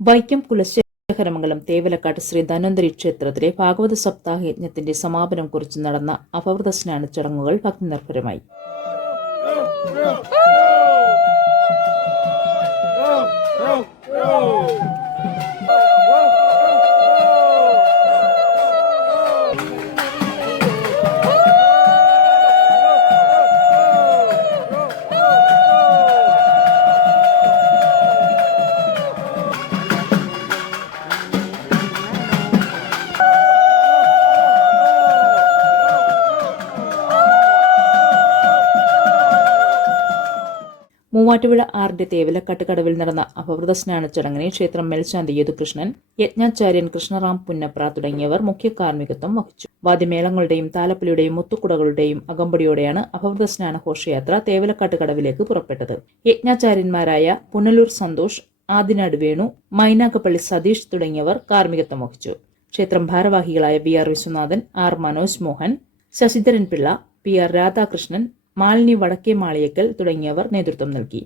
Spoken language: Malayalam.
വൈക്കം കുലശേഖരമംഗലം തേവലക്കാട്ട് ശ്രീ ധന്വന്തരി ക്ഷേത്രത്തിലെ ഭാഗവത സപ്താഹ യജ്ഞത്തിന്റെ സമാപനം കുറിച്ച് നടന്ന അപവൃത സ്നാന ചടങ്ങുകൾ ഭക്തിനിർഭരമായി മൂവാറ്റുപുഴ ആറിന്റെ തേവലക്കാട്ട് കടവിൽ നടന്ന അപവൃത സ്നാന ചടങ്ങിനെ ക്ഷേത്രം മേൽശാന്തി യദുകൃഷ്ണൻ യജ്ഞാചാര്യൻ കൃഷ്ണറാം പുന്നപ്ര തുടങ്ങിയവർ മുഖ്യ കാർമ്മികത്വം വഹിച്ചു. വാദ്യമേളങ്ങളുടെയും താലപ്പലിയുടെയും മുത്തുക്കുടകളുടെയും അകമ്പടിയോടെയാണ് അപവൃത സ്നാന ഘോഷയാത്ര തേവലക്കാട്ട് കടവിലേക്ക് പുറപ്പെട്ടത്. യജ്ഞാചാര്യന്മാരായ പുനലൂർ സന്തോഷ് ആദിനാട് വേണു മൈനാക്കപ്പള്ളി സതീഷ് തുടങ്ങിയവർ കാർമ്മികത്വം വഹിച്ചു. ക്ഷേത്രം ഭാരവാഹികളായ B R Viswanathan R Manoj Mohan Sasidharan Pillai P R Radhakrishnan Malini Vadakke Maliyakkal തുടങ്ങിയവർ നേതൃത്വം നൽകി